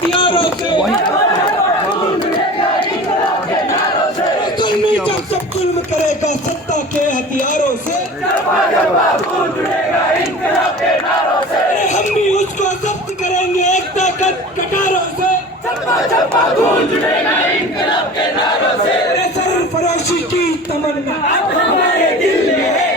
हथियारों से, जुल्मी जब सब जुल्म करेगा सत्ता के हथियारों से, हम भी उसको जब्त करेंगे एकता कटारों से, सरफरोशी की तमन्ना हमारे दिल में है।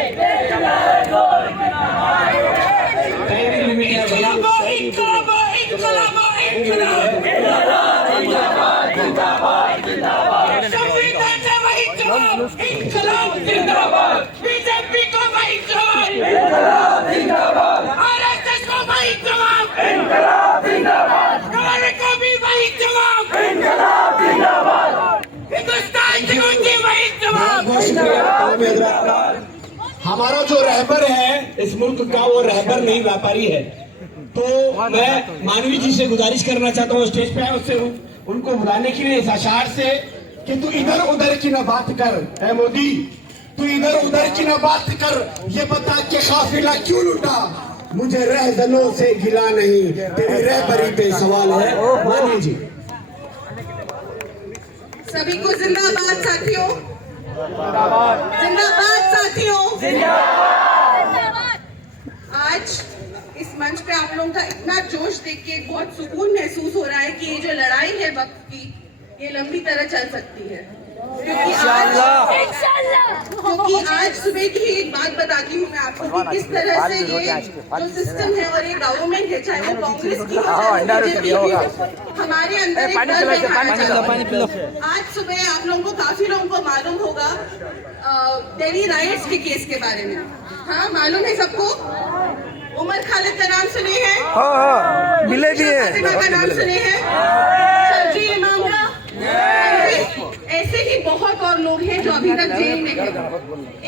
बीजेपी को वही जवाब, आरएसएस को वही जवाब, हमारे को भी वही जवाब, हिंदुस्तान की वही जवाब। हमारा जो रहबर है इस मुल्क का, वो रहबर नहीं व्यापारी है। तो मैं मानवी जी से गुजारिश करना चाहता हूँ, स्टेज पे आए उससे उनको बुलाने के लिए इस अशार से कि तू इधर उधर की ना बात कर, है मोदी तू इधर उधर की ना बात कर, ये बता के काफिला क्यों लुटा, मुझे रहजलों से गिला नहीं, तेरी रहबरी पे सवाल है। मानी जी। सभी को जिंदाबाद साथियों, जिंदाबाद साथियों। आज इस मंच पे आप लोगों का इतना जोश देख के बहुत सुकून महसूस हो रहा है कि ये जो लड़ाई है वक्त की, ये लंबी तरह चल सकती है। क्योंकि आज सुबह की एक बात बताती हूँ मैं आपको कि किस तरह से ये जो सिस्टम है और ये गवर्नमेंट है, चाहे वो कांग्रेस की हो चाहे बीजेपी की हो, हमारे अंदर एक डर बैठाया जाता है। आज सुबह आप लोगों को, काफी लोगों को मालूम होगा दिल्ली राइट्स के केस के बारे में। हाँ, मालूम है सबको। उमर खालिद का नाम सुने हैं? मिले भी है। का नाम सुने हैं? शर्जील इमाम का? ऐसे ही बहुत और लोग हैं जो अभी तक जेल में हैं।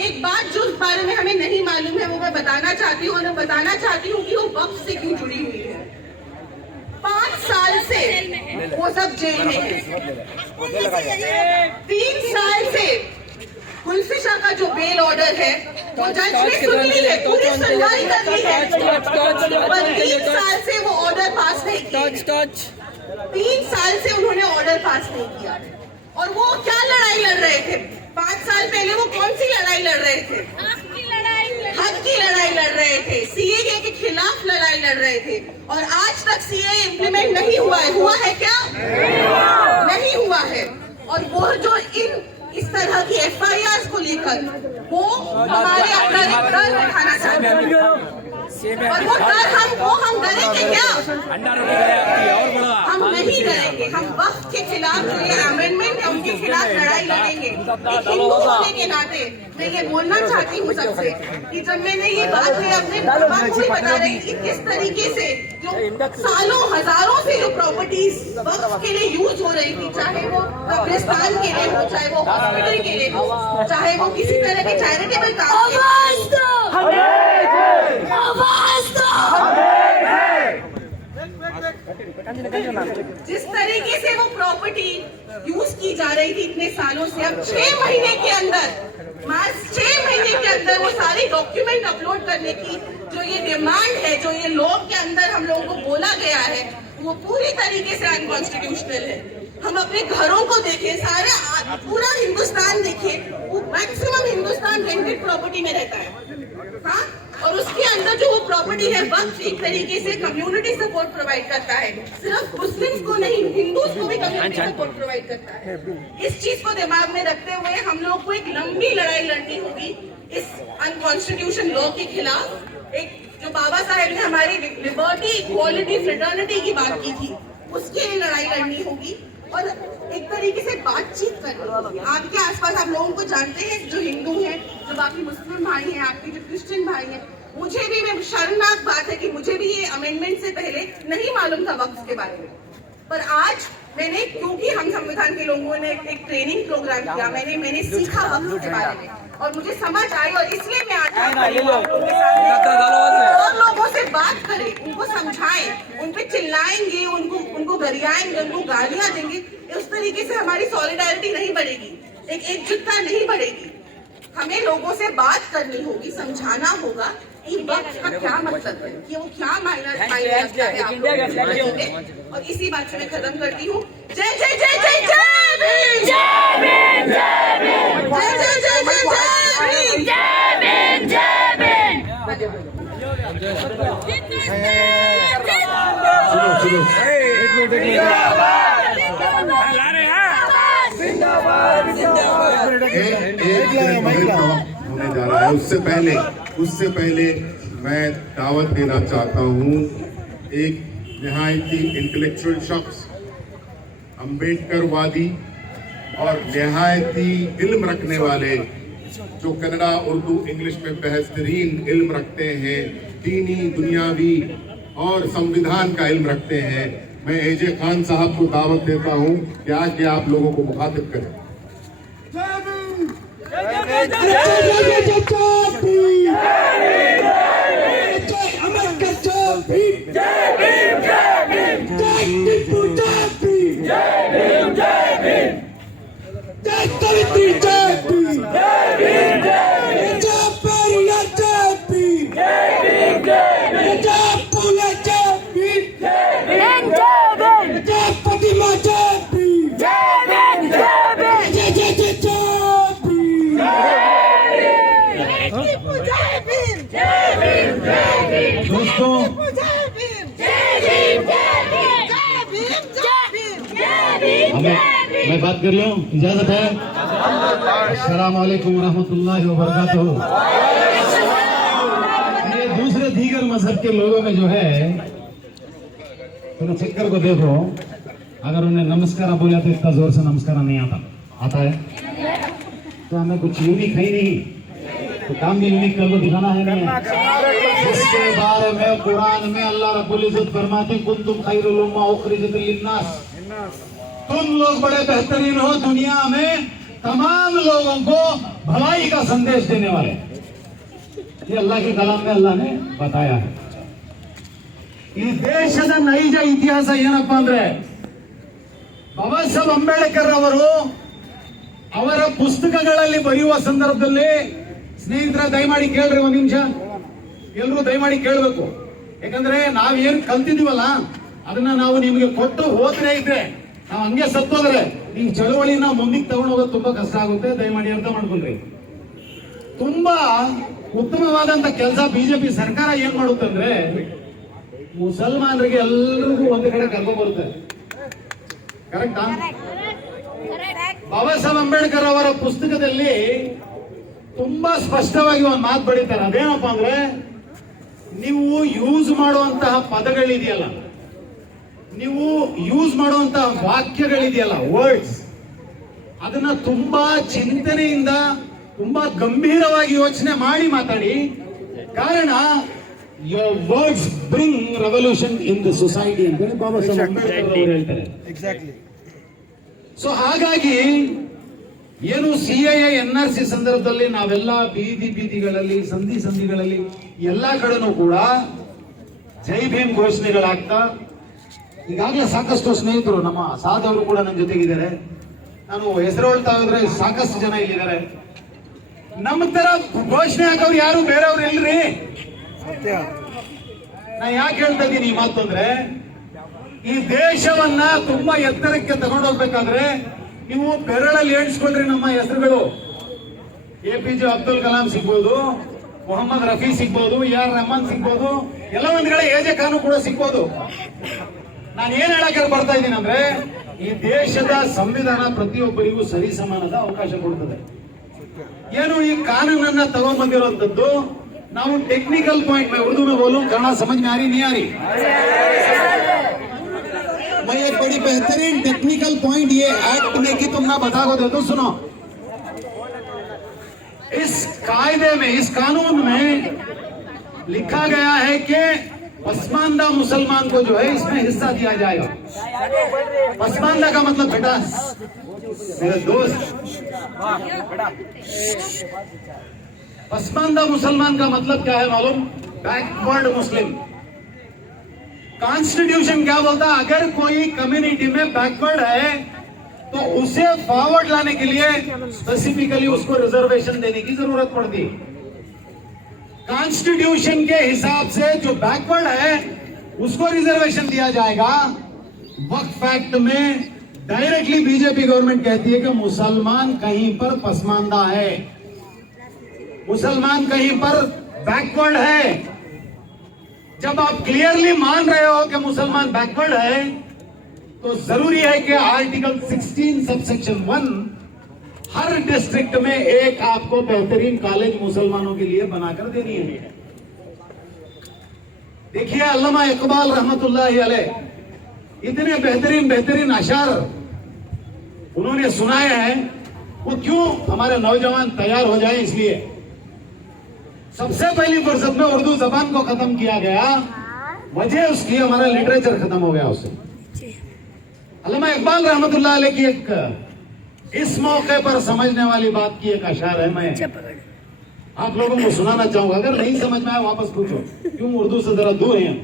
एक बात जो इस बारे में हमें नहीं मालूम है वो मैं बताना चाहती हूँ, और मैं बताना चाहती हूँ कि वो वक्त से क्यों जुड़ी हुई है। 5 साल से वो सब जेल में है। 3 साल से कुलफिशा का जो बेल ऑर्डर है वो जज ने सुन ली है, पूरी सुनवाई कर ली है, पर 3 साल से वो ऑर्डर पास नहीं किया। 3 साल से उन्होंने ऑर्डर पास नहीं किया। और वो क्या लड़ाई लड़ रहे थे? 5 साल पहले वो कौन सी लड़ाई लड़ रहे थे? हक की लड़ाई लड़ रहे थे, सीएए के खिलाफ लड़ाई लड़ रहे थे। और आज तक सीएए इम्प्लीमेंट नहीं हुआ है। हुआ है क्या? नहीं हुआ है। और वो जो इस तरह की FIR को लेकर वो हमारे अंदर एक डर बैठाना चाहते हैं, और वो डर हम डरेंगे क्या? हम नहीं डरेंगे। हम वक्त के खिलाफ जो ये अमेंडमेंट है उनके खिलाफ लड़ाई लड़ेंगे। एक हिंदू होने के नाते मैं ये बोलना चाहती हूँ सबसे कि जब मैंने ये बात है अपने बाबा को भी बता रही थी, किस तरीके से जो सालों हजारों से जो प्रॉपर्टीज वक्त के लिए यूज हो रही थी, चाहे वो कब्रिस्तान के लिए हो, चाहे वो हॉस्पिटल के लिए हो, चाहे वो किसी तरह के चैरिटेबल काम के लिए। जिस तरीके से वो प्रॉपर्टी यूज की जा रही थी इतने सालों से, अब 6 महीने के अंदर, मार्च 6 महीने के अंदर वो सारे डॉक्यूमेंट अपलोड करने की जो ये डिमांड है, जो ये लॉ के अंदर हम लोगों को बोला गया है, वो पूरी तरीके से अनकॉन्स्टिट्यूशनल है। हम अपने घरों को देखें, पूरा हिंदुस्तान देखें, वो मैक्सिमम हिंदुस्तान रेंटेड प्रॉपर्टी में रहता है। हाँ, और उसके अंदर जो वो प्रॉपर्टी है वक्त एक तरीके से कम्युनिटी सपोर्ट प्रोवाइड करता है। सिर्फ मुस्लिम्स को नहीं, हिंदूज को भी कम्युनिटी सपोर्ट प्रोवाइड करता है। इस चीज को दिमाग में रखते हुए हम लोग को एक लंबी लड़ाई लड़नी होगी इस अनकॉन्स्टिट्यूशन लॉ के खिलाफ। एक जो बाबा साहेब ने हमारी लिबर्टी, इक्वालिटी, फ्रेटर्निटी की बात की थी, उसके लिए लड़ाई लड़नी होगी और एक तरीके से बातचीत करनी होगी। आपके आसपास आप लोगों को जानते हैं, जो हिंदू हैं, जो बाकी मुस्लिम भाई हैं, आपके जो क्रिश्चियन भाई हैं, मुझे भी शर्मनाक बात है कि मुझे भी ये अमेंडमेंट से पहले नहीं मालूम था वक्त के बारे में। पर आज मैंने, क्योंकि हम संविधान के लोगों ने एक ट्रेनिंग प्रोग्राम किया, मैंने सीखा वक्त के बारे में और मुझे समझ आई, और इसलिए मैं आज आप लोगों के साथ और लोगों से बात करें, उनको समझाएं, उन पे चिल्लाएंगे, उनको गरियाएंगे, उनको गालियां देंगे। उस तरीके से हमारी सॉलिडारिटी नहीं बढ़ेगी, एक एकजुटता नहीं बढ़ेगी। हमें लोगों से बात करनी होगी, समझाना होगा कि वक्त का क्या मतलब है, कि वो क्या मायना रखता है आप लोगों में। और इसी बात से मैं खत्म करती हूँ। जय जय जय जय जय भीम, जय भीम, जय भीम, जय जय जय जय जय भीम, जय भीम, जय भीम। होने जा रहा है। उससे पहले मैं दावत देना चाहता हूँ एक निहायती इंटेलेक्चुअल शख्स, अम्बेडकरवादी और निहायती इल्म रखने वाले, जो कन्नड़ा, उर्दू, इंग्लिश में बेहतरीन इल्म रखते हैं, दीनी, दुनियावी और संविधान का इल्म रखते हैं। मैं एजे खान साहब को दावत देता हूं कि आके आप लोगों को मुखातिब करें। मैं बात कर लूं, इजाजत है? अस्सलाम वालेकुम रहमतुल्लाहि व बरकातहू। ये दूसरे दीगर मजहब के लोगों में जो है, तो चक्कर को देखो, अगर उन्हें नमस्कार बोला तो इतना जोर से नमस्कार नहीं आता है। तो हमें कुछ यूनिक है नहीं, तो काम भी यूनिक करके दिखाना है नहीं। इसके बारे में कुरान में अल्लाह रब्बुल इज्जत फरमाते, कुंतुम खैरुल उम्मा उखरिजत लिन्नास, तुम लोग बड़े बेहतरीन हो दुनिया में तमाम लोगों को भलाई का संदेश देने वाले। ये अल्लाह के कलाम में अल्लाह ने बताया है। ಈ ದೇಶದ ನೈಜ ಇತಿಹಾಸ ಏನಪ್ಪಾ ಅಂದ್ರೆ, ಬಾಬಾ ಸಾಹೇಬ್ ಅಂಬೇಡ್ಕರ್ ಅವರು ಅವರ ಪುಸ್ತಕಗಳಲ್ಲಿ ಬರೆಯುವ ಸಂದರ್ಭದಲ್ಲಿ, ಸ್ನೇಹಿತರ ದಯಮಾಡಿ ಕೇಳ್ರಿ ಒಂದ್ ನಿಮಿಷ, ಎಲ್ಲರೂ ದಯಮಾಡಿ ಕೇಳಬೇಕು. ಯಾಕಂದ್ರೆ ನಾವೇನ್ ಕಲ್ತಿದೀವಲ್ಲ ಅದನ್ನ ನಾವು ನಿಮಗೆ ಕೊಟ್ಟು ಹೋದ್ರೆ ಇದ್ರೆ, ನಾವು ಹಂಗೆ ಸತ್ತೋದ್ರೆ ನೀವು ಚಳವಳಿನ ಮುಂದಕ್ಕೆ ತಗೊಂಡು ಹೋಗೋದು ತುಂಬಾ ಕಷ್ಟ ಆಗುತ್ತೆ. ದಯಮಾಡಿ ಅರ್ಥ ಮಾಡ್ಕೊಂಡ್ರಿ. ತುಂಬಾ ಉತ್ತಮವಾದಂತ ಕೆಲಸ ಬಿಜೆಪಿ ಸರ್ಕಾರ ಏನ್ ಮಾಡುತ್ತಂದ್ರೆ, ಮುಸಲ್ಮಾನರಿಗೆ ಎಲ್ಲರಿಗೂ ಒಂದು ಕಡೆ ಕರ್ಕೊಂಡು ಬರುತ್ತೆ. ಕರೆಕ್ಟಾ? ಬಾಬಾ ಸಾಹೇಬ್ ಅಂಬೇಡ್ಕರ್ ಅವರ ಪುಸ್ತಕದಲ್ಲಿ ತುಂಬಾ ಸ್ಪಷ್ಟವಾಗಿ ಒಂದು ಮಾತು ಬರೀತಾರೆ. ಅದೇನಪ್ಪಾ ಅಂದ್ರೆ, ನೀವು ಯೂಸ್ ಮಾಡುವಂತಹ ಪದಗಳಿದೆಯಲ್ಲ, ನೀವು ಯೂಸ್ ಮಾಡುವಂತಹ ವಾಕ್ಯಗಳಿದೆಯಲ್ಲ, ವರ್ಡ್ಸ್, ಅದನ್ನ ತುಂಬಾ ಚಿಂತನೆಯಿಂದ, ತುಂಬಾ ಗಂಭೀರವಾಗಿ ಯೋಚನೆ ಮಾಡಿ ಮಾತಾಡಿ. ಕಾರಣ, your words bring revolution in the society ಅಂತ ಬಾಬಾ ಸಾಹೇಬ್ ಅಂಬೇಡ್ಕರ್ ಅವರು ಹೇಳ್ತಾರೆ. ಸೊ ಹಾಗಾಗಿ ಏನು ಸಿಎಎ NRC ಸಂದರ್ಭದಲ್ಲಿ ನಾವೆಲ್ಲ ಬೀದಿಗಳಲ್ಲಿ, ಸಂಧಿಗಳಲ್ಲಿ ಎಲ್ಲಾ ಕಡೆನೂ ಕೂಡ ಜೈ ಭೀಮ್ ಘೋಷಣೆಗಳಾಗ್ತಾ, ಈಗಾಗಲೇ ಸಾಕಷ್ಟು ಸ್ನೇಹಿತರು, ನಮ್ಮ ಸಾಧವರು ಕೂಡ ನನ್ನ ಜೊತೆಗಿದ್ದಾರೆ. ನಾನು ಹೆಸರು ಹೇಳ್ತಾ ಹೋದ್ರೆ ಸಾಕಷ್ಟು ಜನ ಇಲ್ಲಿದ್ದಾರೆ. ನಮ್ಮ ತರ ಘೋಷಣೆ ಹಾಕೋರು ಯಾರು ಬೇರೆಯವ್ರು ಇಲ್ರಿ. ನಾ ಯಾಕೆ ಹೇಳ್ತಾ ಇದ್ದೀನಿ ಈ ಮಾತು ಅಂದ್ರೆ, ಈ ದೇಶವನ್ನ ತುಂಬಾ ಎತ್ತರಕ್ಕೆ ತಗೊಂಡೋಗ್ಬೇಕಾದ್ರೆ ನೀವು ಬೆರಳಲ್ಲಿ ಎಣಿಸ್ಕೊಂಡ್ರಿ ನಮ್ಮ ಹೆಸರುಗಳು. APJ ಅಬ್ದುಲ್ ಕಲಾಂ ಸಿಗ್ಬೋದು, ಮೊಹಮ್ಮದ್ ರಫಿ ಸಿಗ್ಬೋದು, AR ರೆಹಮಾನ್ ಸಿಗ್ಬೋದು, ಎಲ್ಲ ಒಂದ್ ಕಡೆ AJ ಖಾನ್ ಕೂಡ ಸಿಗ್ಬೋದು. ನಾನು ಏನ್ ಹೇಳಕ್ಕೆ ಬರ್ತಾ ಇದ್ದೀನಿ ಅಂದ್ರೆ, ಈ ದೇಶದ ಸಂವಿಧಾನ ಪ್ರತಿಯೊಬ್ಬರಿಗೂ ಸರಿ ಸಮಾನದ ಅವಕಾಶ ಕೊಡ್ತದೆ. ಏನು ಈ ಕಾನೂನನ್ನ ತಗೊಂಡ್ಬಂದಿರುವಂತದ್ದು, ನಾವು टेक्निकल पॉइंट में उर्दू में बोलूं, कन्नड़ा समझ में आ रही नहीं आ रही? मैं एक बड़ी बेहतरीन टेक्निकल पॉइंट ये एक्ट में कि तुम ना बता को दे दो। सुनो, इस कायदे में, इस कानून में लिखा गया है कि पसमानदा मुसलमान को जो है इसमें हिस्सा दिया जाएगा। पसमानदा का मतलब बेटा, मेरे दोस्त, पसमानदा मुसलमान का मतलब क्या है मालूम? बैकवर्ड मुस्लिम। कॉन्स्टिट्यूशन क्या बोलता है? अगर कोई कम्युनिटी में बैकवर्ड है तो उसे फॉरवर्ड लाने के लिए स्पेसिफिकली उसको रिजर्वेशन देने की जरूरत पड़ती है। कॉन्स्टिट्यूशन के हिसाब से जो बैकवर्ड है उसको रिजर्वेशन दिया जाएगा। वक्फ एक्ट में डायरेक्टली बीजेपी गवर्नमेंट कहती है कि मुसलमान कहीं पर पसमानदा है, मुसलमान कहीं पर बैकवर्ड है। जब आप क्लियरली मान रहे हो कि मुसलमान बैकवर्ड है तो जरूरी है कि आर्टिकल 16 सबसेक्शन 1 हर डिस्ट्रिक्ट में एक आपको बेहतरीन कॉलेज मुसलमानों के लिए बनाकर देनी है। देखिए अल्लामा इकबाल रहमतुल्लाह अलैह इतने बेहतरीन अशार उन्होंने सुनाए हैं, वो क्यों हमारे नौजवान तैयार हो जाए इसलिए सबसे पहली फुर्सत में उर्दू जबान को खत्म किया गया। वजह उसकी हमारा लिटरेचर खत्म हो गया उससे। अल्लामा इकबाल रहमतुल्लाह अलैह की एक इस मौके पर समझने वाली बात की एक अशार है, मैं आप लोगों को सुनाना चाहूंगा। अगर नहीं समझ में आया वापस पूछो, क्यों उर्दू से जरा दूर हैं।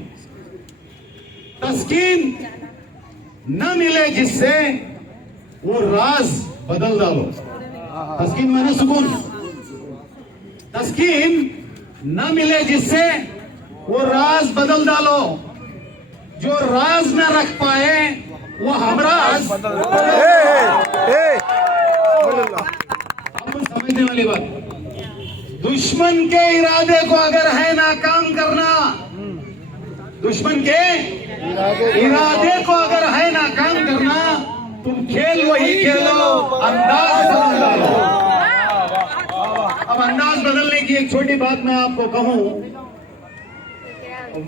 तस्कीन न मिले जिससे वो राज बदल डालो। तस्कीन माने सुकून। तस्कीन न मिले जिससे वो राज बदल डालो, जो राज न रख पाए वो हमराज। आपको समझने वाली बात, दुश्मन के इरादे को अगर है नाकाम करना, दुश्मन के इरादे को अगर है नाकाम करना, तुम खेल वही खेलो, अंदाज बदल डालो। अब अंदाज बदलने की एक छोटी बात मैं आपको कहूं,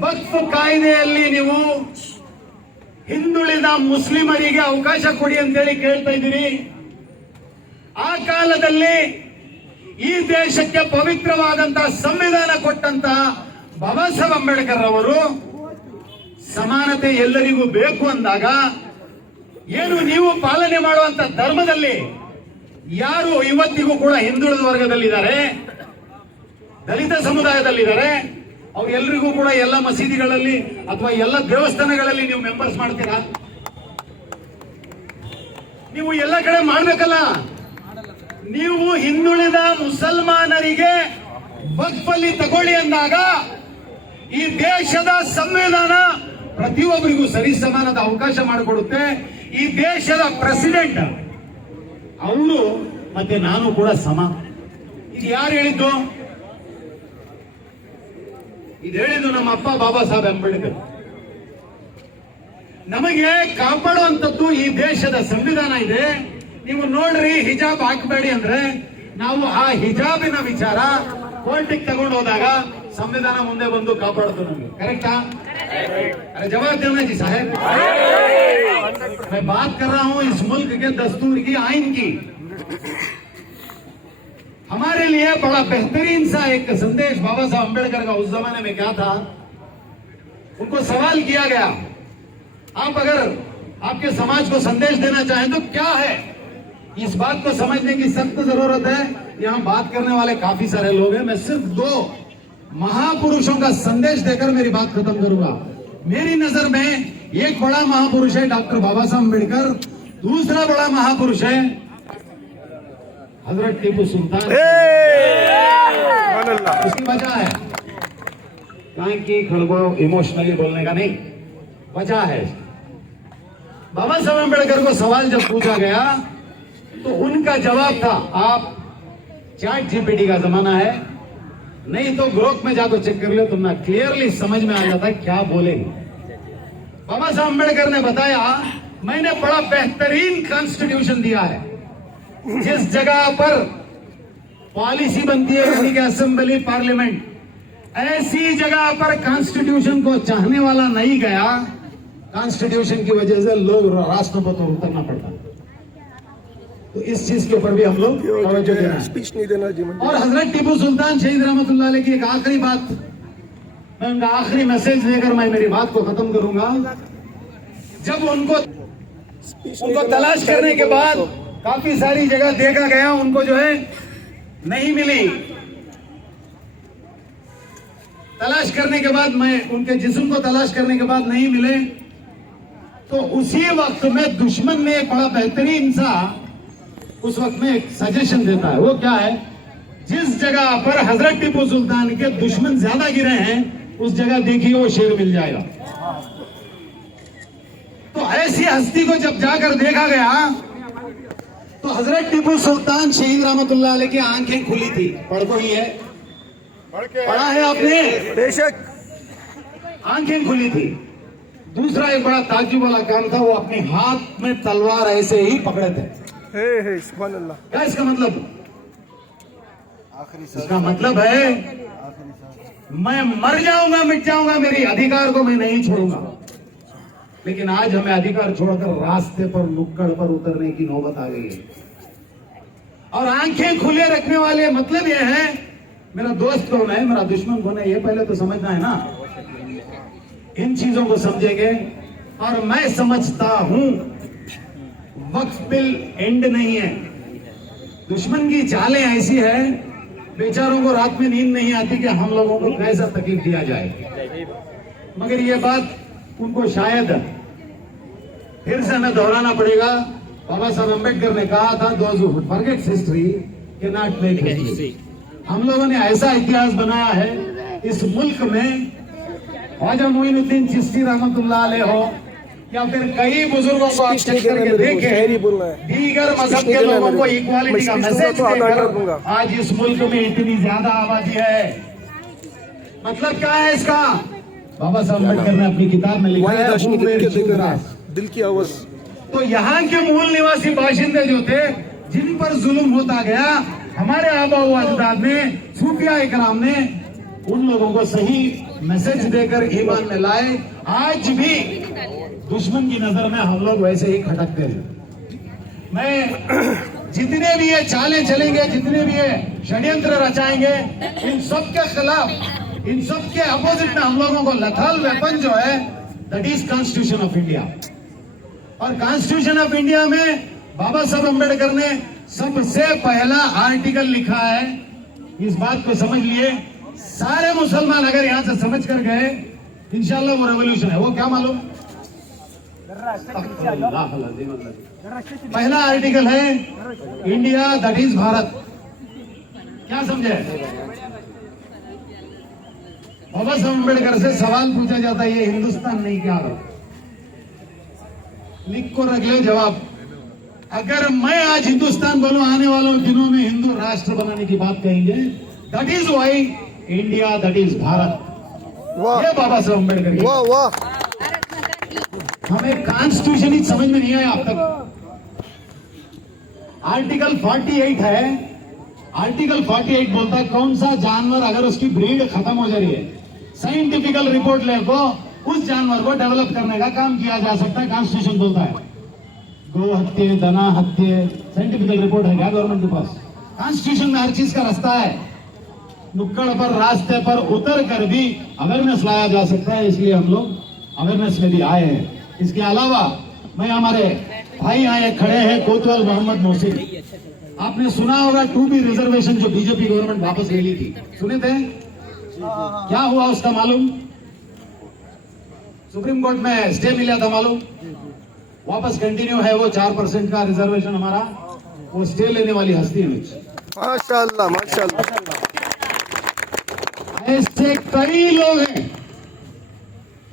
ವಕ್ಫ್ ಕಾಯ್ದೆಯಲ್ಲಿ ನೀವು ಹಿಂದುಳಿದ ಮುಸ್ಲಿಮರಿಗೆ ಅವಕಾಶ ಕೊಡಿ ಅಂತೇಳಿ ಕೇಳ್ತಾ ಇದ್ದೀರಿ. ಆ ಕಾಲದಲ್ಲಿ ಈ ದೇಶಕ್ಕೆ ಪವಿತ್ರವಾದಂತಹ ಸಂವಿಧಾನ ಕೊಟ್ಟಂತಹ ಬಾಬಾ ಸಾಹೇಬ್ ಅಂಬೇಡ್ಕರ್ ಅವರು ಸಮಾನತೆ ಎಲ್ಲರಿಗೂ ಬೇಕು ಅಂದಾಗ ಏನು ನೀವು ಪಾಲನೆ ಮಾಡುವಂತ ಧರ್ಮದಲ್ಲಿ ಯಾರು ಇವತ್ತಿಗೂ ಕೂಡ ಹಿಂದುಳಿದ ವರ್ಗದಲ್ಲಿದ್ದಾರೆ, ದಲಿತ ಸಮುದಾಯದಲ್ಲಿದ್ದಾರೆ, ಅವ್ರೆಲ್ಲರಿಗೂ ಕೂಡ ಎಲ್ಲ ಮಸೀದಿಗಳಲ್ಲಿ ಅಥವಾ ಎಲ್ಲ ದೇವಸ್ಥಾನಗಳಲ್ಲಿ ನೀವು ಮೆಂಬರ್ಸ್ ಮಾಡ್ತೀರಾ? ನೀವು ಎಲ್ಲ ಕಡೆ ಮಾಡ್ಬೇಕಲ್ಲ. ನೀವು ಹಿಂದುಳಿದ ಮುಸಲ್ಮಾನರಿಗೆ ವಕ್ಫಲ್ಲಿ ತಗೊಳ್ಳಿ ಅಂದಾಗ ಈ ದೇಶದ ಸಂವಿಧಾನ ಪ್ರತಿಯೊಬ್ಬರಿಗೂ ಸರಿ ಸಮಾನದ ಅವಕಾಶ ಮಾಡಿಕೊಡುತ್ತೆ. ಈ ದೇಶದ ಪ್ರೆಸಿಡೆಂಟ್ ಅವರು ಮತ್ತೆ ನಾನು ಕೂಡ ಸಮ. ಇದು ಯಾರು ಹೇಳಿದ್ದು? ಇದು ಹೇಳಿದ್ದು ನಮ್ಮ ಅಪ್ಪ ಬಾಬಾ ಸಾಹೇಬ್ ಅಂಬೇಡ್ಕರ್. ನಮಗೆ ಕಾಪಾಡುವಂತದ್ದು ಈ ದೇಶದ ಸಂವಿಧಾನ ಇದೆ. ನೀವು ನೋಡ್ರಿ, ಹಿಜಾಬ್ ಹಾಕಬೇಡಿ ಅಂದ್ರೆ ನಾವು ಆ ಹಿಜಾಬಿನ ವಿಚಾರ ಕೋರ್ಟಿಗೆ ತಗೊಂಡು ಹೋದಾಗ ಸಂವಿಧಾನ ಮುಂದೆ ಬಂದು ಕಾಪಾಡ್ತು ನಮಗೆ. ಕರೆಕ್ಟಾ? अरे जवाब देना जी साहब। मैं बात कर रहा हूं इस मुल्क के दस्तूर की, आइन की। हमारे लिए बड़ा बेहतरीन सा एक संदेश बाबा साहब अंबेडकर का उस जमाने में क्या था, उनको सवाल किया गया, आप अगर आपके समाज को संदेश देना चाहें तो क्या है? इस बात को समझने की सख्त जरूरत है। यहां बात करने वाले काफी सारे लोग हैं। मैं सिर्फ 2 महापुरुषों का संदेश देकर मेरी बात खत्म करूंगा। मेरी नजर में एक बड़ा महापुरुष है डॉक्टर बाबा साहब अम्बेडकर, दूसरा बड़ा महापुरुष है हजरत टीपू सुल्तान। उसकी वजह है कहाँ की खड़गो इमोशनली बोलने का नहीं, वजह है बाबा साहब अम्बेडकर को सवाल जब पूछा गया तो उनका जवाब था, आप चैट जीपीटी का जमाना है, नहीं तो ग्रोक में जाकर चेक कर लो, तुमने क्लियरली समझ में आ जाता है क्या बोलेंगे। बाबा साहब अम्बेडकर ने बताया, मैंने बड़ा बेहतरीन कॉन्स्टिट्यूशन दिया है। जिस जगह पर पॉलिसी बनती है यानी कि असेंबली पार्लियामेंट, ऐसी जगह पर कॉन्स्टिट्यूशन को चाहने वाला नहीं गया, कॉन्स्टिट्यूशन की वजह से लोग राष्ट्रपति पर उतरना पड़ता। तो इस चीज के ऊपर भी हम लोग तवज्जो देना है। और हजरत टीपू सुल्तान शहीद रहमतुल्लाह अलैह की एक आखिरी बात, मैं उनका आखिरी मैसेज देकर मैं मेरी बात को खत्म करूंगा। जब उनको तलाश करने के बाद काफी सारी जगह देखा गया, उनको जो है नहीं मिली। तलाश करने के बाद, मैं उनके जिस्म को तलाश करने के बाद नहीं मिले, तो उसी वक्त में दुश्मन ने एक बड़ा बेहतरीन सा उस वक्त में एक सजेशन देता है। वो क्या है? जिस जगह पर हजरत टीपू सुल्तान के दुश्मन ज्यादा गिरे हैं उस जगह देखिए वो शेर मिल जाएगा। तो ऐसी हस्ती को जब जाकर देखा गया तो हजरत टीपू सुल्तान शहीद रहमतुल्लाह अलैह की आंखें खुली थी। पढ़ो ही है, पढ़ा है आपने? बेशक। आंखें खुली थी। दूसरा एक बड़ा ताज्जुब वाला काम था, वो अपने हाथ में तलवार ऐसे ही पकड़े थे। हे सुभान अल्लाह। क्या इसका मतलब? इसका मतलब है मैं मर जाऊंगा, मिट जाऊंगा, मेरे अधिकार को मैं नहीं छोड़ूंगा। लेकिन आज हमें अधिकार छोड़कर रास्ते पर, नुक्कड़ पर उतरने की नौबत आ गई है। और आंखें खुले रखने वाले मतलब यह है मेरा दोस्त कौन है, मेरा दुश्मन कौन है, ये पहले तो समझना है ना। इन चीजों को समझेंगे। और मैं समझता हूं वक्त बिल एंड नहीं है। दुश्मन की चालें ऐसी है, बेचारों को रात में नींद नहीं आती कि हम लोगों को कैसा तकलीफ दिया जाए। मगर ये बात उनको शायद फिर से हमें दोहराना पड़ेगा। बाबा साहब अम्बेडकर ने कहा था, those who forgets history can not make history. हम लोगों ने ऐसा इतिहास बनाया है इस मुल्क में, ख्वाजा मोइनुद्दीन चिश्ती रहमतुल्लाह अलैह हो या फिर कई बुजुर्गों को आप चेक करके देखें, दीगर मजहब के लोगों को इक्वालिटी का मैसेज देकर आज इस मुल्क में इतनी ज्यादा आबादी है। मतलब क्या है इसका? बाबा साहब अम्बेडकर ने अपनी किताब में लिखा है दिल की आवाज। तो यहाँ के मूल निवासी बाशिंदे जो थे, जिन पर जुल्म होता गया, हमारे आबा व अजदाद ने, सूफिया इकराम ने उन लोगों को सही मैसेज देकर ईमान में लाए। आज भी दुश्मन की नजर में हम लोग वैसे ही खटकते हैं। मैं जितने भी ये चालें चलेंगे, जितने भी ये षड्यंत्र रचाएंगे, इन सब के खिलाफ, इन सब के अपोजिट में हम लोगों को लथाल वेपन जो है that is constitution of India. और कॉन्स्टिट्यूशन ऑफ इंडिया में बाबा साहब अम्बेडकर ने सबसे पहला आर्टिकल लिखा है। इस बात को समझ लिए सारे मुसलमान, अगर यहां से समझ कर गए इंशाल्लाह वो रेवोल्यूशन है। वो क्या मालूम? पहला आर्टिकल है इंडिया दैट इज भारत। क्या समझे? बाबा साहब अम्बेडकर से सवाल पूछा जाता है, ये हिंदुस्तान नहीं क्या? लिख को रख ले जवाब। अगर मैं आज हिंदुस्तान बोलूं, आने वालों दिनों में हिंदू राष्ट्र बनाने की बात कहेंगे। That is why India that is Bharat. ये बाबा साहब अम्बेडकर। वाह वाह। हमें कॉन्स्टिट्यूशन ही समझ में नहीं आया अब तक। आर्टिकल 48 है। आर्टिकल 48 बोलता है कौन सा जानवर अगर उसकी ब्रीड खत्म हो जा रही है, साइंटिफिकल रिपोर्ट ले को उस जानवर को डेवलप करने का काम किया जा सकता है। कॉन्स्टिट्यूशन बोलता है गो हत्या, दना हत्या, साइंटिफिकल रिपोर्ट है क्या गवर्नमेंट के पास? कॉन्स्टिट्यूशन में हर चीज का रास्ता है। नुक्कड़ पर, रास्ते पर उतर कर भी अवेयरनेस लाया जा सकता है, इसलिए हम लोग अवेयरनेस में भी आए हैं। इसके अलावा मैं, हमारे भाई आए खड़े हैं कोतवाल मोहम्मद मोहसिन। आपने सुना होगा 2B रिजर्वेशन जो बीजेपी गवर्नमेंट वापस ले ली थी, सुने थे? क्या हुआ उसका मालूम? सुप्रीम कोर्ट में स्टे मिला था मालूम? वापस कंटिन्यू है वो 4% का रिजर्वेशन हमारा। वो स्टे लेने वाली हस्ती है। माशाअल्लाह माशाअल्लाह। ऐसे कई लोग हैं।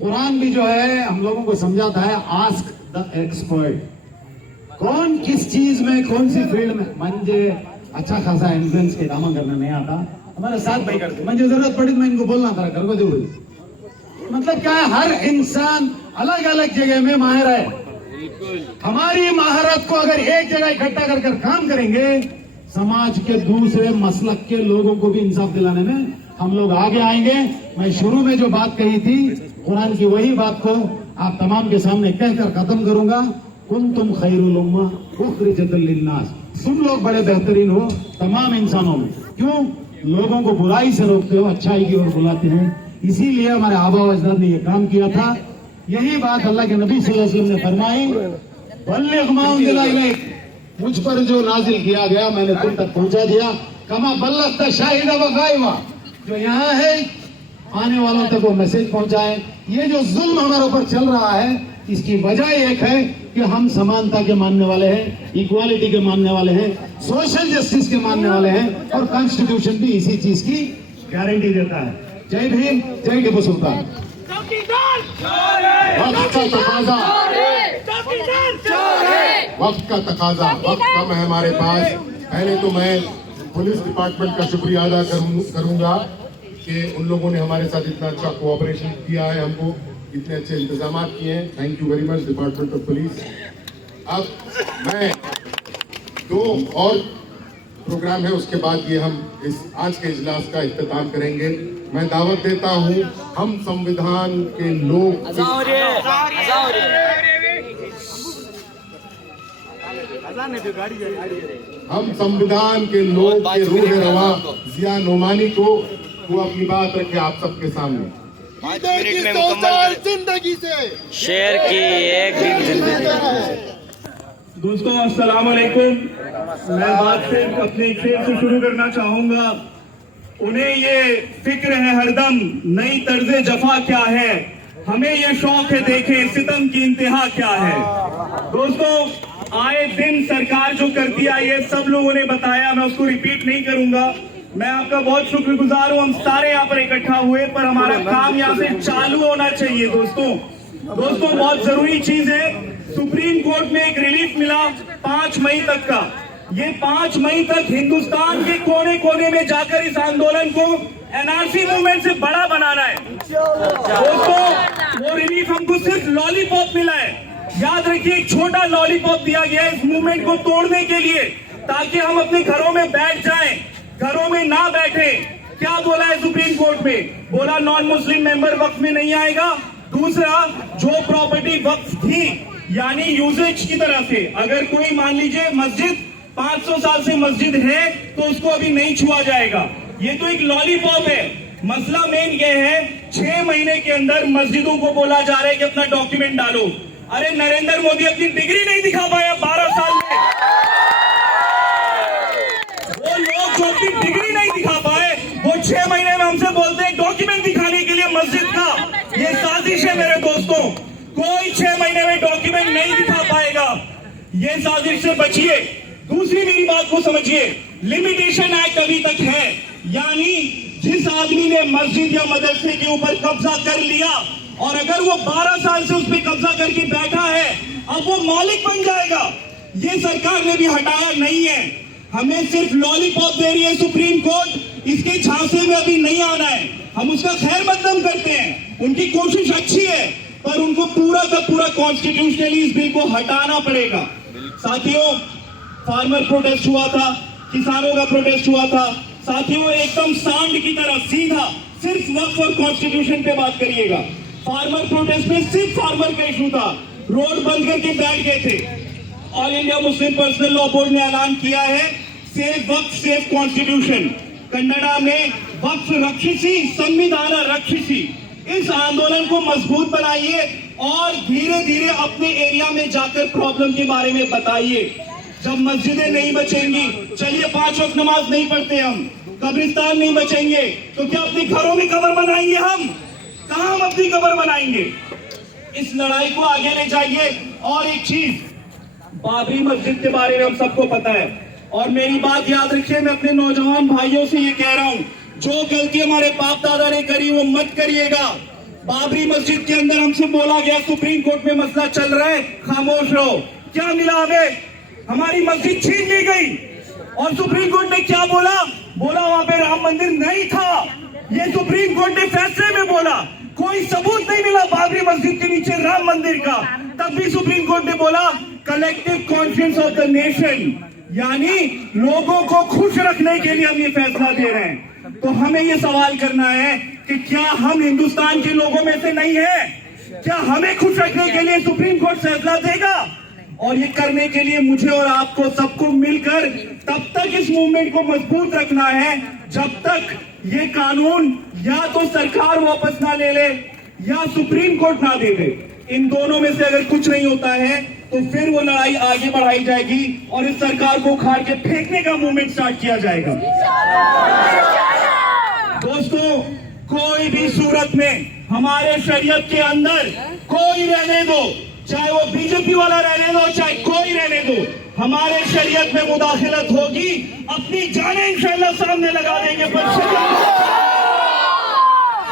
कुरान भी जो है हम लोगों को समझाता है आस्क द एक्सपर्ट। कौन किस चीज में, कौन सी फील्ड में, मुझे अच्छा खासा एंट्रेंस के काम करना नहीं आता, हमारे साथ भाई करते, मुझे जरूरत पड़ी तो मैं इनको बोलना था घर को जरूरी। मतलब क्या है, हर इंसान अलग अलग जगह में माहिर है। हमारी महारत को अगर एक जगह इकट्ठा कर काम करेंगे, समाज के दूसरे मसलक के लोगों को भी इंसाफ दिलाने में हम लोग आगे आएंगे। मैं शुरू में जो बात कही थी कुरान की, वही बात को आप तमाम के सामने कहकर खत्म करूंगा। कुंतुम खैरुल उम्मा उखरिजत लिन्नास। तुम लोग बड़े बेहतरीन हो तमाम इंसानों में। क्यों? लोगों को बुराई से रोकते हो, अच्छाई की ओर बुलाते हो। इसीलिए हमारे आबा व अजदाद ने यह काम किया था। यही बात अल्लाह के नबी सल्लल्लाहु अलैहि वसल्लम ने फरमाई, बल्लिग मा उनज़िला इलैक, मुझ पर जो नाजिल किया गया मैंने तुम तक पहुंचा दिया। कमा बल्लगता शाहिदा व गाइबा, जो यहाँ है आने वालों तक वो मैसेज पहुंचाए। ये जो जुल्म हमारे ऊपर चल रहा है, इसकी वजह एक है कि हम समानता के मानने वाले हैं, इक्वालिटी के मानने वाले हैं, सोशल जस्टिस के मानने वाले हैं, और कॉन्स्टिट्यूशन भी इसी चीज की गारंटी देता है। जय भीम, जय टिप्पू सुल्तान। वक्त का तकाजा, वक्त का तकाजा, वक्त कम है हमारे पास। पहले तो मैं पुलिस डिपार्टमेंट का शुक्रिया अदा करूंगा कि उन लोगों ने हमारे साथ इतना अच्छा कोऑपरेशन किया है, हमको इतने अच्छे इंतजाम किए हैं। Thank you very much department of police. अब मैं 2 और प्रोग्राम है, उसके बाद ये हम इस आज के इजलास का इख्तिताम करेंगे। मैं दावत देता हूँ हम संविधान के लोग हम संविधान के लोग के रूह रवा जिया नोमानी को वो अपनी बात रखे आप सबके सामने। जिंदगी से शेर की एक दिन जिंदगी। दोस्तों अस्सलाम वालेकुम। मैं बात सिर्फ अपने खेल से शुरू करना चाहूंगा। उन्हें ये फिक्र है हरदम नई तर्ज जफा क्या है, हमें ये शौक है देखें सितम की इंतहा क्या है। दोस्तों आए दिन सरकार जो करती आई है सब लोगों ने बताया, मैं उसको रिपीट नहीं करूंगा। मैं आपका बहुत शुक्रगुजार हूँ, हम सारे यहाँ पर इकट्ठा हुए, पर हमारा काम यहाँ से चालू होना चाहिए। दोस्तों बहुत जरूरी चीज है, सुप्रीम कोर्ट में एक रिलीफ मिला 5 मई तक का। ये 5 मई तक हिंदुस्तान के कोने कोने में जाकर इस आंदोलन को एनआरसी मूवमेंट से बड़ा बनाना है। दोस्तों वो रिलीफ हमको सिर्फ लॉलीपॉप मिला है, याद रखिए एक छोटा लॉलीपॉप दिया गया है इस मूवमेंट को तोड़ने के लिए, ताकि हम अपने घरों में बैठ जाएं, घरों में ना बैठे। क्या बोला है सुप्रीम कोर्ट में? बोला नॉन मुस्लिम मेंबर वक्फ में नहीं आएगा। दूसरा, जो प्रॉपर्टी वक्फ थी यानी यूजेज की तरह से, अगर कोई मान लीजिए मस्जिद 500 साल से मस्जिद है तो उसको अभी नहीं छुआ जाएगा। ये तो एक लॉलीपॉप है। मसला मेन ये है 6 महीने के अंदर मस्जिदों को बोला जा रहा है कि अपना डॉक्यूमेंट डालो। अरे नरेंद्र मोदी अपनी डिग्री नहीं दिखा पाया 12 साल में। वो लोग जो अपनी डिग्री नहीं दिखा पाए वो 6 महीने में हमसे बोलते हैं डॉक्यूमेंट दिखाने के लिए मस्जिद का। ये साजिश है मेरे दोस्तों, कोई 6 महीने में डॉक्यूमेंट नहीं दिखा पाएगा। ये साजिश से बचिए। दूसरी मेरी बात को समझिए, लिमिटेशन एक्ट अभी तक है, यानी जिस आदमी ने मस्जिद या मदरसे के ऊपर कब्जा कर लिया और अगर वो 12 साल से उस पर कब्जा करके बैठा है अब वो मालिक बन जाएगा। ये सरकार ने भी हटाया नहीं है, हमें सिर्फ लॉलीपॉप दे रही है सुप्रीम कोर्ट। इसके झांसे में अभी नहीं आना है, हम उसका खैर मकदम करते हैं, उनकी कोशिश अच्छी है, पर उनको पूरा का पूरा कॉन्स्टिट्यूशनली इस बिल को हटाना पड़ेगा। साथियों फार्मर प्रोटेस्ट हुआ था, किसानों का प्रोटेस्ट हुआ था। साथियों एकदम सांड की तरह सीधा सिर्फ वक्फ और कॉन्स्टिट्यूशन पे बात करिएगा। फार्मर प्रोटेस्ट में सिर्फ फार्मर का इशू था, रोड बंद करके बैठ गए थे। All India Muslim personal law board ने ऐलान किया है सेफ वक्फ सेफ कॉन्स्टिट्यूशन, कन्नड़ा में वक्फ रक्षिसी संविधान रक्षिसी। इस आंदोलन को मजबूत बनाइए और धीरे धीरे अपने एरिया में जाकर प्रॉब्लम के बारे में बताइए। जब मस्जिदें नहीं बचेंगी, चलिए 5 वक्त नमाज नहीं पढ़ते हम, कब्रिस्तान नहीं बचेंगे तो क्या अपने घरों में कब्र बनाएंगे? हम कहां हम अपनी कब्र बनाएंगे? इस लड़ाई को आगे ले जाइए। और एक चीज, बाबरी मस्जिद के बारे में हम सबको पता है, और मेरी बात याद रखिए, मैं अपने नौजवान भाइयों से ये कह रहा हूं, जो गलती हमारे बाप दादा ने करी वो मत करिएगा। बाबरी मस्जिद के अंदर हमसे बोला गया सुप्रीम कोर्ट में मसला चल रहा है, खामोश रहो। क्या मिला हमें? हमारी मस्जिद छीन ली गई। और सुप्रीम कोर्ट ने क्या बोला? बोला वहां पे राम मंदिर नहीं था। ये सुप्रीम कोर्ट ने फैसले में बोला, कोई सबूत नहीं मिला बाबरी मस्जिद के नीचे राम मंदिर का। तब भी सुप्रीम कोर्ट ने बोला collective conscience of the nation, यानी लोगों को खुश रखने के लिए हम ये फैसला दे रहे हैं। तो हमें ये सवाल करना है कि क्या हम हिंदुस्तान के लोगों में से नहीं है? क्या हमें खुश रखने के लिए सुप्रीम कोर्ट फैसला देगा? और ये करने के लिए मुझे और आपको सबको मिलकर तब तक इस मूवमेंट को मजबूत रखना है जब तक ये कानून या तो सरकार वापस ना ले ले या सुप्रीम कोर्ट ना दे दे। इन दोनों में से अगर कुछ नहीं होता है तो फिर वो लड़ाई आगे बढ़ाई जाएगी और इस सरकार को उखाड़ के फेंकने का मूवमेंट स्टार्ट किया जाएगा। दोस्तों कोई भी सूरत में हमारे शरीयत के अंदर कोई रहने दो, चाहे वो बीजेपी वाला रहने दो, चाहे कोई रहने दो, हमारे शरीयत में मुदाखलत होगी, अपनी जानें इंशाअल्लाह सामने लगा देंगे। पर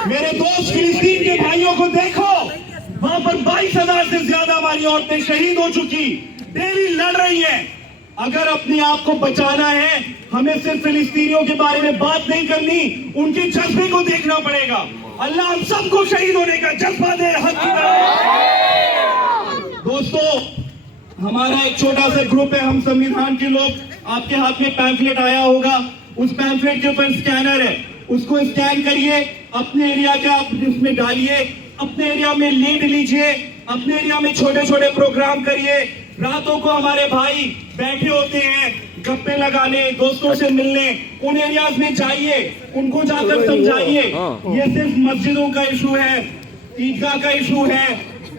मेरे दोस्त फिलिस्तीन के भाइयों को देखो, वहां पर 22,000 से ज्यादा हमारी औरतें शहीद हो चुकी, डेली लड़ रही हैं। अगर अपने आप को बचाना है, हमें सिर्फ फिलिस्तीनियों के बारे में बात नहीं करनी, उनके जज्बे को देखना पड़ेगा। अल्लाह हम सबको शहीद होने का जज्बा दे। हक की दोस्तों, हमारा एक छोटा सा ग्रुप है, हम संविधान के लोग। आपके हाथ में पैम्फलेट आया होगा, उस पैम्फलेट के ऊपर स्कैनर है, उसको स्कैन करिए, अपने एरिया का आप उसमें डालिए, अपने एरिया में लीड लीजिए, अपने एरिया में छोटे छोटे प्रोग्राम करिए। रातों को हमारे भाई बैठे होते हैं गप्पे लगाने, दोस्तों से मिलने, उन एरियाज में जाइए, उनको जाकर समझाइए ये सिर्फ मस्जिदों का इशू है, ईदगाह का इशू है,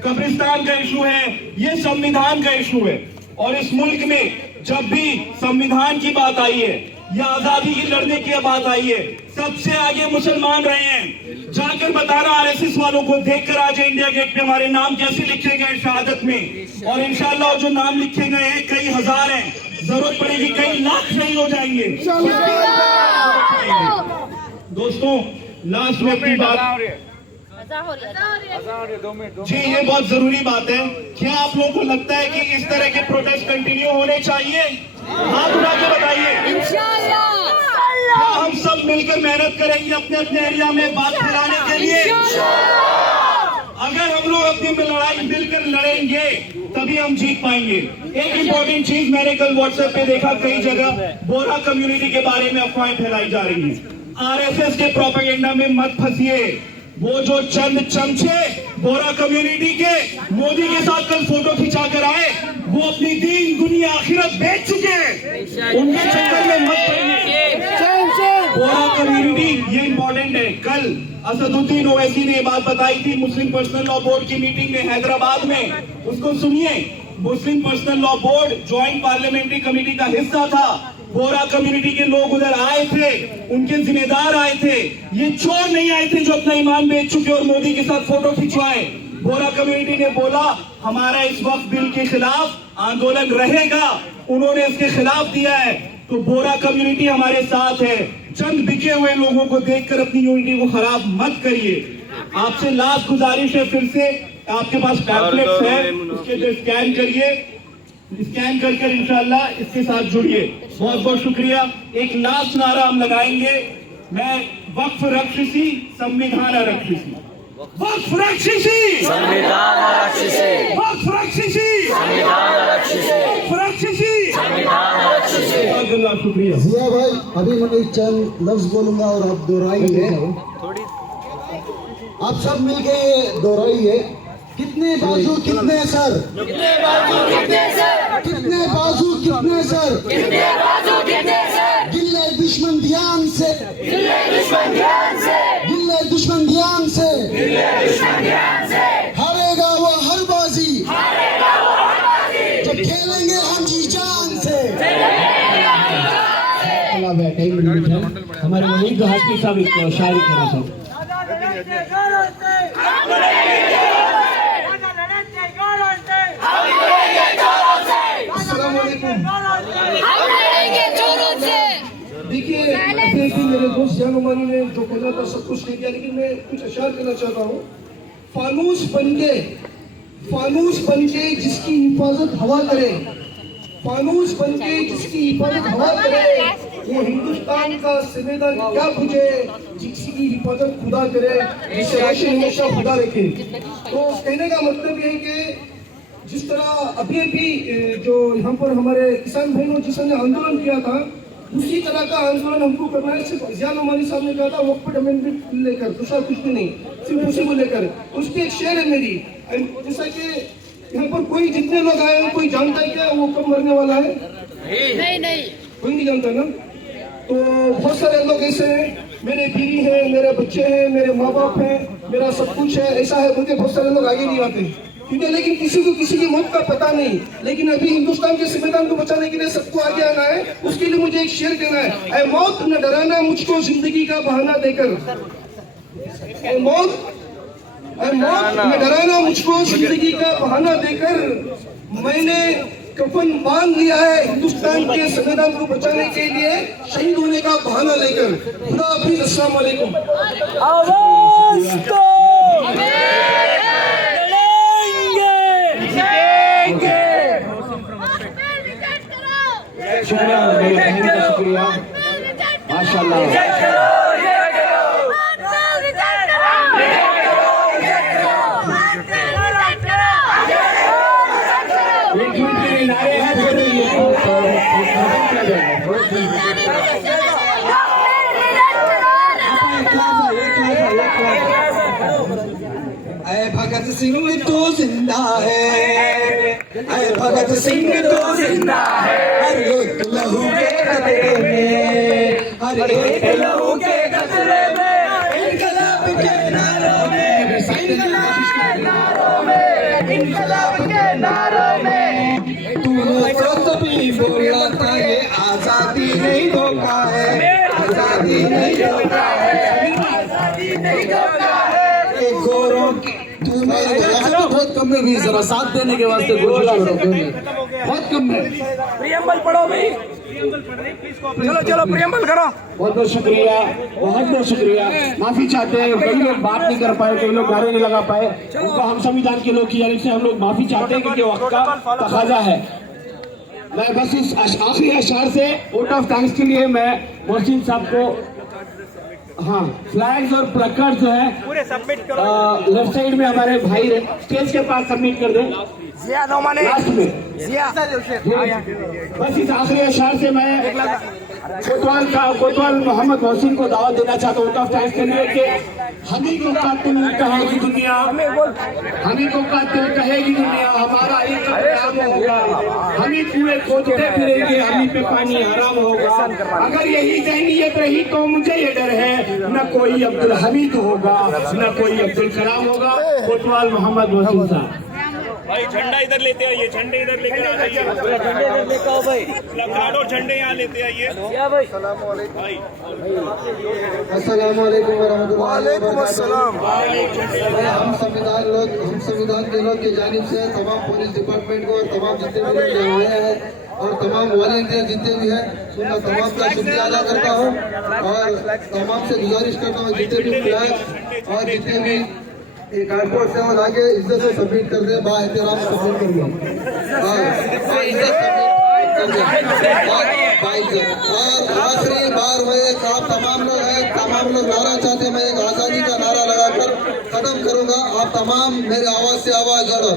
कब्रिस्तान का इशू है, ये संविधान का इशू है। और इस मुल्क में जब भी संविधान की बात आई है या आजादी की लड़ने की बात आई है, सबसे आगे मुसलमान रहे हैं। जाकर बताना आरएसएस वालों को, देखकर आज इंडिया गेट पे हमारे नाम कैसे लिखे गए शहादत में, और इंशाअल्लाह जो नाम लिखे गए हैं कई हजार हैं, जरूरत पड़ेगी कई लाख शहीद हो जाएंगे। दोस्तों, लास्ट में अपनी बात, जी ये बहुत जरूरी बात है। क्या आप लोगों को लगता है कि इस तरह के प्रोटेस्ट कंटिन्यू होने चाहिए? हाथ उठा के बताइए। क्या हम सब मिलकर मेहनत करेंगे अपने अपने एरिया में बात फैलाने के लिए? अगर हम लोग अपनी लड़ाई मिलकर लड़ेंगे तभी हम जीत पाएंगे। एक इंपॉर्टेंट चीज मैंने कल व्हाट्सएप पे देखा, कई जगह बोरा कम्युनिटी के बारे में अफवाहें फैलाई जा रही हैं। आरएसएस के प्रोपेगेंडा में मत फंसिए। वो जो चंद चमचे बोरा कम्युनिटी के मोदी के साथ कल फोटो खिंचा कर आए, वो अपनी दीन दुनिया आखिरत बेच चुके हैं, उनके चक्कर में मत पड़िए। बोरा कम्युनिटी ये इंपॉर्टेंट है। कल असदुद्दीन ओवैसी ने ये बात बताई थी मुस्लिम पर्सनल लॉ बोर्ड की मीटिंग में हैदराबाद में, उसको सुनिए। Muslim personal law board joint parliamentary committee का हिस्सा था, बोरा कम्युनिटी के लोग उधर आए थे, उनके जिम्मेदार आए थे, ये चोर नहीं आए थे जो अपना ईमान बेच चुके और मोदी के साथ फोटो खिंचवाए। बोरा कम्युनिटी ने बोला हमारा इस वक्त बिल के खिलाफ आंदोलन रहेगा, उन्होंने इसके खिलाफ दिया है, तो बोरा कम्युनिटी हमारे साथ है। चंद बिके हुए लोगों को देखकर अपनी यूनिटी को खराब मत करिए। आपसे लास्ट गुजारिश है, फिर से आपके पास पैम्फलेट्स है, उसके जो स्कैन करिए, स्कैन कर इंशाल्लाह इसके साथ जुड़िए। बहुत बहुत शुक्रिया। एक लास्ट नारा हम लगाएंगे, मैं वक्फ रक्षसी संविधान रक्षसी, वक्फ रक्षसी संविधान रक्षसी, वक्फ रक्षसी संविधान रक्षसी, वक्फ रक्षसी संविधान रक्षसी। बहुत शुक्रिया। जिया भाई, अभी मैं एक चंद लफ्ज बोलूंगा और आप दोहराइए। आप सब मिलके ये दोहराइए। कितने बाजू कितने सर, कितने बाजू कितने सर, कितने बाजू कितने सर, कितने बाजू कितने सर, गिल्ले दुश्मन ध्यान से, गिल्ले दुश्मन ध्यान से, गिल्ले दुश्मन ध्यान से, गिल्ले दुश्मन ध्यान से, हारेगा वो हर बाजी, हारेगा वो हर बाजी, जब खेलेंगे हम जी जान से। हमारे वलीद हाशमी साहब एक शायरी कहना चाहते। देखिए, मेरे दोस्त जानोमानी ने जो कहना था सब कुछ ले दिया, लेकिन मैं कुछ अशार करना चाहता हूँ। फानूस बनके जिसकी हिफाजत हवा करे, फानूस बनके जिसकी हिफाजत हवा करे, वो हिंदुस्तान का संविधान क्या पूछे, जिसकी हिफाजत खुदा करे, जिसे राशि हमेशा खुदा रखे। तो कहने का मतलब ये है कि जिस तरह अभी जो यहाँ पर हमारे किसान भाइयों जिसने आंदोलन किया था, उसी तरह का आंदोलन हमको करना है। सिर्फ जिया नोमानी साहब ने कहा था वक्फ अमेंडमेंट लेकर, दूसरा कुछ भी नहीं, सिर्फ उसी को लेकर। उसकी एक शेर है मेरी, जैसा कि यहाँ पर कोई जितने लोग आए हैं, कोई जानता है क्या वो कब मरने वाला है? नहीं, कोई नहीं जानता ना। तो बहुत सारे लोग ऐसे हैं, मेरे बीवी है, मेरे बच्चे हैं, मेरे माँ बाप हैं, मेरा सब कुछ है, ऐसा है बोलते बहुत सारे लोग आगे नहीं आते, ठीक है। लेकिन किसी को किसी की मौत का पता नहीं। लेकिन अभी हिंदुस्तान के संविधान को बचाने के लिए सबको आगे आना है। उसके लिए मुझे एक शेर कहना है, ऐ मौत न डराना मुझको जिंदगी का बहाना देकर, ऐ मौत मौत में डराना मुझको जिंदगी का बहाना देकर मैंने कफन बांध लिया है हिंदुस्तान के संविधान को बचाने के लिए शहीद होने का बहाना लेकर। खुदा हाफिज, अस्सलाम वालेकुम। शुक्रिया, शुक्रिया, माशाल्लाह। एक मिनट के लिए नारे हैं, फिर भगत सिंह तो जिंदा है, भगत सिंह तो जिंदा है, हर एक लहू के कतरे में, हर एक लहू के कतरे में, इनकलाब के नारों में, इनकलाब के नारों में, तूने तो तभी बोला था ये आजादी नहीं धोखा है, आजादी नहीं धोखा है, आजादी नहीं धोखा है। गोरों की बहुत कम में भी जरा साथ देने के वास्ते बहुत कम में प्रियम्बल पढ़ो भाई, चलो प्रियम्बल करो। बहुत बहुत शुक्रिया, बहुत बहुत शुक्रिया। माफी चाहते हैं, कई लोग बात नहीं कर पाए, कई लोग नारे नहीं लगा पाए, उनको हम संविधान के लोग की जानिब से हम लोग माफी चाहते हैं क्योंकि वक्त का तकाजा है। मैं बस इस आखिरी अशार से वोट ऑफ थैंक्स के लिए मैं मोहसिन साहब को, हाँ, फ्लैग्स और प्लकार्ड जो है पूरे सबमिट करो, लेफ्ट साइड में हमारे भाई स्टेज के पास सबमिट कर दें लास्ट में। बस इस आखिरी अशार से मैं कोतवाल मोहम्मद मोहसिन को दावत देना चाहता हूँ वोट ऑफ थैंक्स के लिए कि हमी को कातिल कहेगी दुनिया, हमी को कातिल कहेगी दुनिया, हमारा एक काम होगा, हमी कुएं खोदते फिरेंगे, हमी पे पानी हराम होगा। अगर यही ज़हनियत रही तो मुझे ये डर है न कोई अब्दुल हमीद होगा, न कोई अब्दुल कलाम होगा। कोतवाल मोहम्मद मोहसिन साहब। भाई झंडा इधर लेते आइए, झंडे इधर लेकर आ जाइए, प्लकार्ड और झंडे यहाँ लेते आइए। अस्सलाम वालेकुम वरहमतुल्लाहि वबरकातुहू। हम संविधान के लोग की जानिब से तमाम पुलिस डिपार्टमेंट को और तमाम जितने भी लोग आए हैं और तमाम वॉलंटियर जितने भी हैं, उनका तमाम का शुक्रिया अदा करता हूँ और तमाम से गुजारिश करता हूँ जितने भी फ्लैग और जितने भी एयरपोर्ट से वो लाके इज्जत से सबमिट कर दे, बा एहतराम सबमिट कर दो और आखिरी बार मैं आप तमाम लोग हैं, तमाम लोग नारा चाहते हैं, मैं एक आज़ादी का नारा लगाकर खत्म करूंगा। आप तमाम मेरी आवाज से आवाज जोड़ो।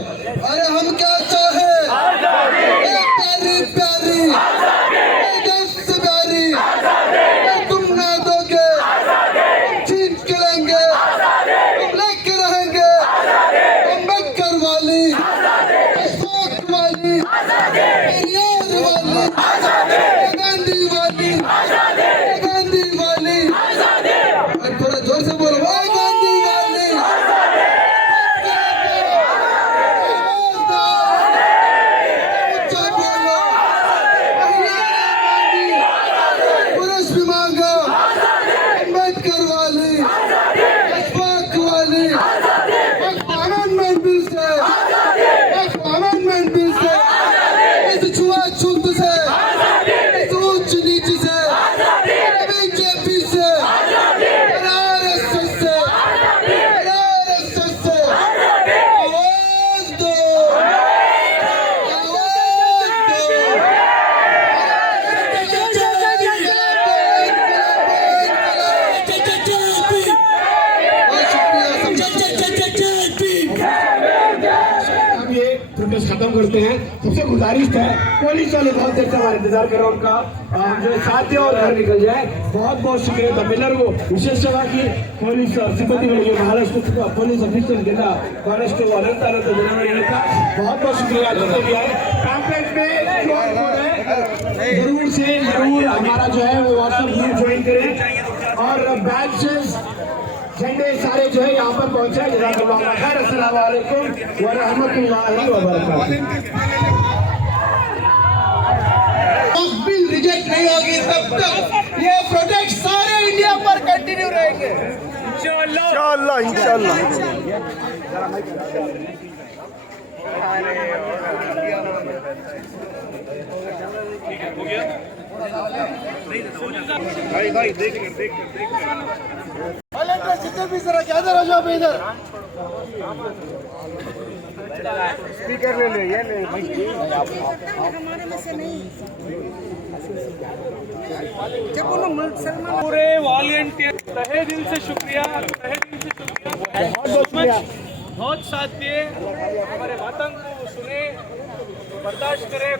अरे हम क्या चाहे, प्यारी प्यारी दस्त प्यारी, तुम ना दोगे छीन के लेंगे, तुम लेके रहेंगे, अम्बेडकर वाली, अशोक वाली, पेरियार वाली, गांधी वाली, गांधी वाली, थोड़ा जोर से बोलो, गांधी वाली, पुलिस भी मांगा, अम्बेडकर वाली, अशफाक वाली, अमेंडमेंट बिल से, अमेंडमेंट बिल से, इस छुआछूत से, इस ऊंच नीच से, बीजेपी से, आरएसएस से, आवाज दो, अब ये प्रोटेस्ट खत्म करते हैं। सबसे गुजारिश है, पुलिस वाले बहुत देर से हमारा इंतजार कर रहे हैं, उनका जो साथ दे और घर निकल जाए। बहुत बहुत शुक्रिया तमिलनाडु विशेष सेवा की ಪೊಲೀಸ್ ಸಿಬ್ಬಂದಿಗಳಿಗೆ ಬಹಳಷ್ಟು ಪೊಲೀಸ್ ಅಫಿಷಿಯಲ್ಗೆಲ್ಲ ಬಹಳಷ್ಟು ಅನಂತ ಧನ್ಯವಾದ। बहुत बहुत शुक्रिया जितने भी आए। पैम्पलेट में QR कोड है, जरूर से जरूर हमारा जो है वो व्हाट्सएप ग्रुप ज्वाइन करें और बैचेस झंडे सारे जो है यहाँ पर पहुंचे। जज़ाकल्लाह खैर। अस्सलाम वालेकुम व रहमतुल्लाहि व बरकातुहू। बिल रिजेक्ट नहीं होगी तब तक ये प्रोजेक्ट सारे इंडिया पर कंटिन्यू रहेंगे। इंशाअल्लाह इंशाअल्लाह। जितने भी जरा क्या इधर आ जाओ इधर स्पीकर ले ले ये ले पूरे वॉलंटियर तहे दिल से शुक्रिया, तहे दिल से शुक्रिया। बहुत साथ दिए, हमारे बातों को सुने, बर्दाश्त करे।